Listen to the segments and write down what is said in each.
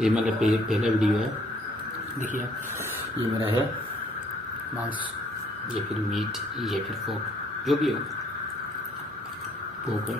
ये मेरा पहला वीडियो है। देखिए ये मेरा है मांस या फिर मीट या फिर पोर्क, जो भी हो पोर्क है।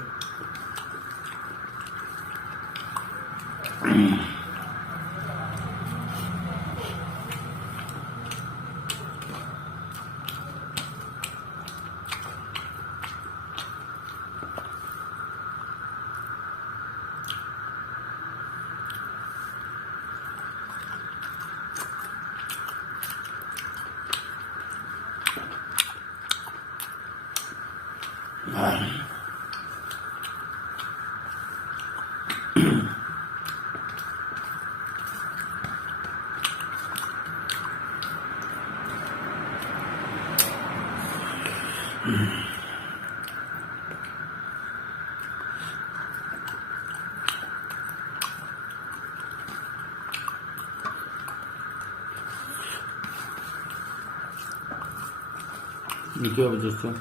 देखिए अब दोस्तों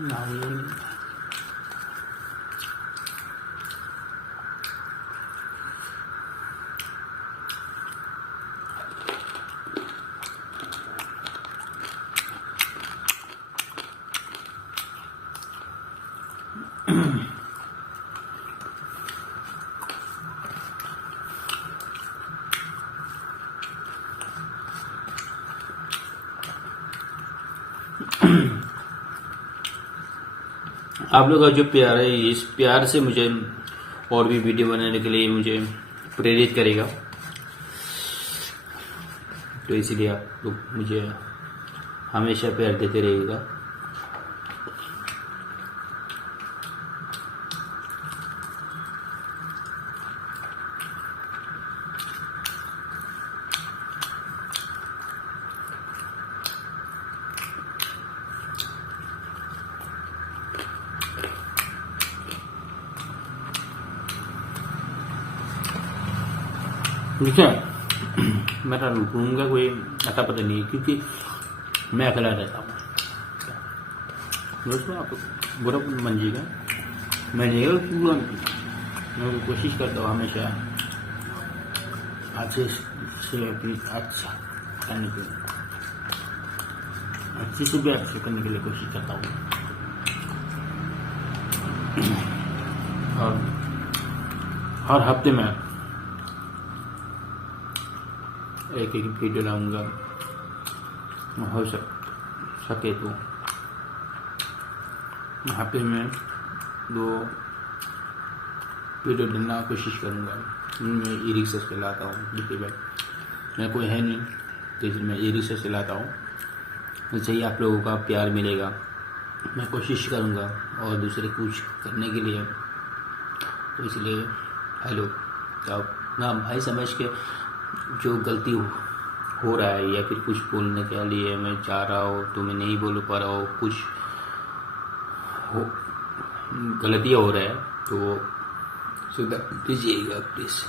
नारियल आप लोग का जो प्यार है, इस प्यार से मुझे और भी वीडियो बनाने के लिए मुझे प्रेरित करेगा। तो इसीलिए आप लोग मुझे हमेशा प्यार देते रहिएगा। देखिए मेरा रूम का कोई अता पता नहीं है, क्योंकि मैं अकेला रहता हूँ। दोस्तों आप बुरा मंजिएगा, मैं नहीं पूरा मैं कोशिश करता हूँ हमेशा अच्छे से अच्छा करने के लिए, अच्छे से भी अच्छे करने के लिए कोशिश करता हूँ। और हर हफ्ते में एक एक वीडियो लाऊंगा, हो सके तो हफ्ते में 2 वीडियो डालना कोशिश करूँगा। मैं ई रिक्शा चलाता हूँ, देखिए भाई मेरा कोई है नहीं, तो इसलिए मैं ई रिक्शा चलाता हूँ। इससे ही आप लोगों का प्यार मिलेगा। मैं कोशिश करूँगा और दूसरे कुछ करने के लिए, तो इसलिए हेलो आप ना भाई समझ के जो गलती हो रहा है या फिर कुछ बोलने के लिए मैं चाह रहा हूँ तो मैं नहीं बोल पा रहा हूँ, कुछ गलतियाँ हो रहा है तो सुधार दीजिएगा प्लीज़।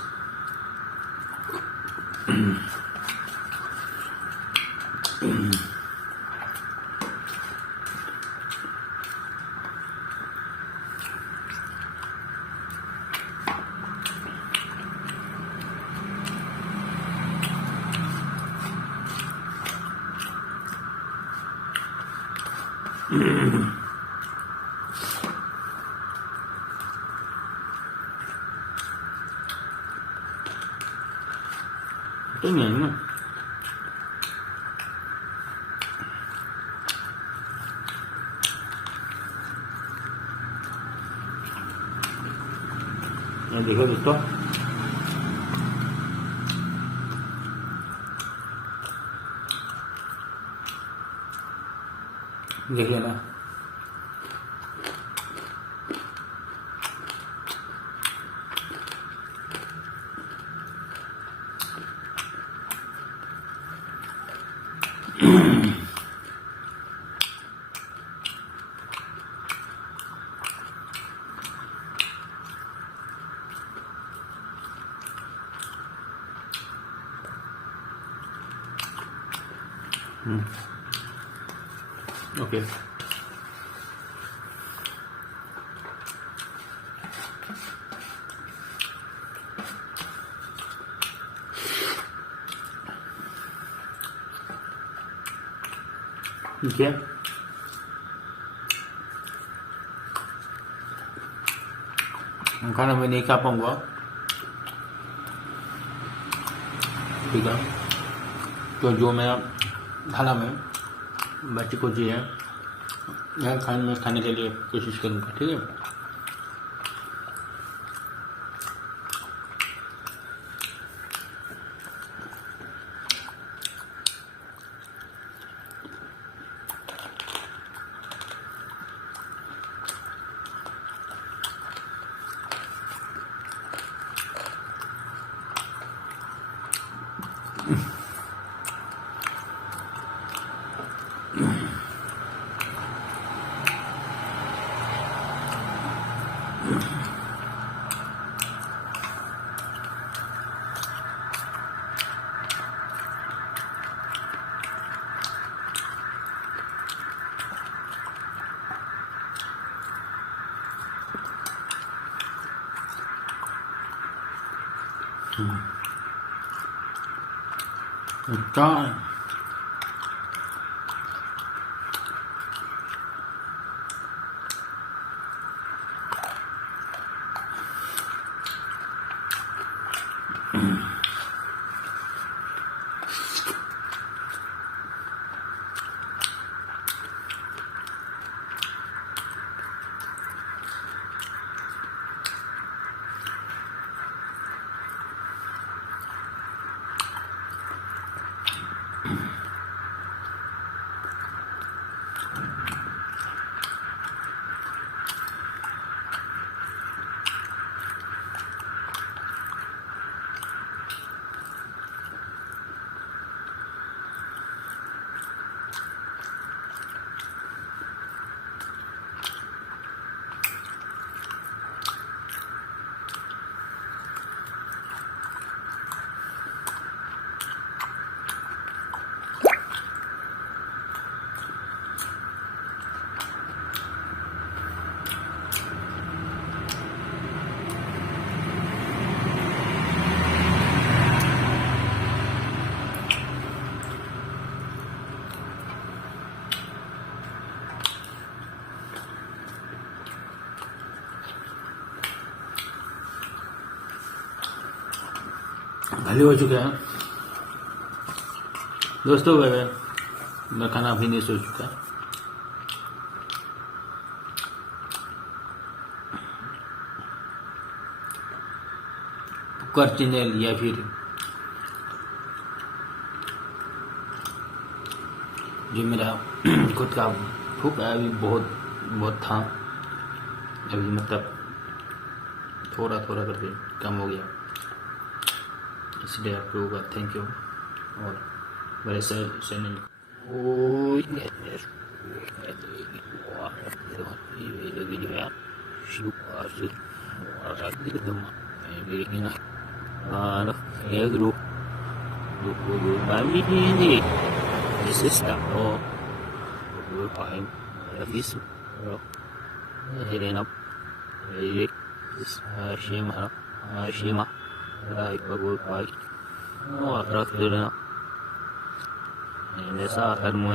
तो नहीं ना देखो दोस्तों, देख लेना। ओके ठीक है। खाना मैं नहीं खा पाऊंगा, ठीक है, तो जो मैं खाना में बच्चे को जी है यह खाने के लिए कोशिश करूँगा, ठीक है। अच्छा खाली हो चुका है दोस्तों। मैं खाना अभी नहीं सो चुका, कुकर चैनल या फिर जो मेरा खुद का भूख है अभी बहुत था, अभी मतलब थोड़ा थोड़ा करके कम हो गया, इसलिए आप लोगों का थैंक यू। और मेरे channel Ini sa akan mo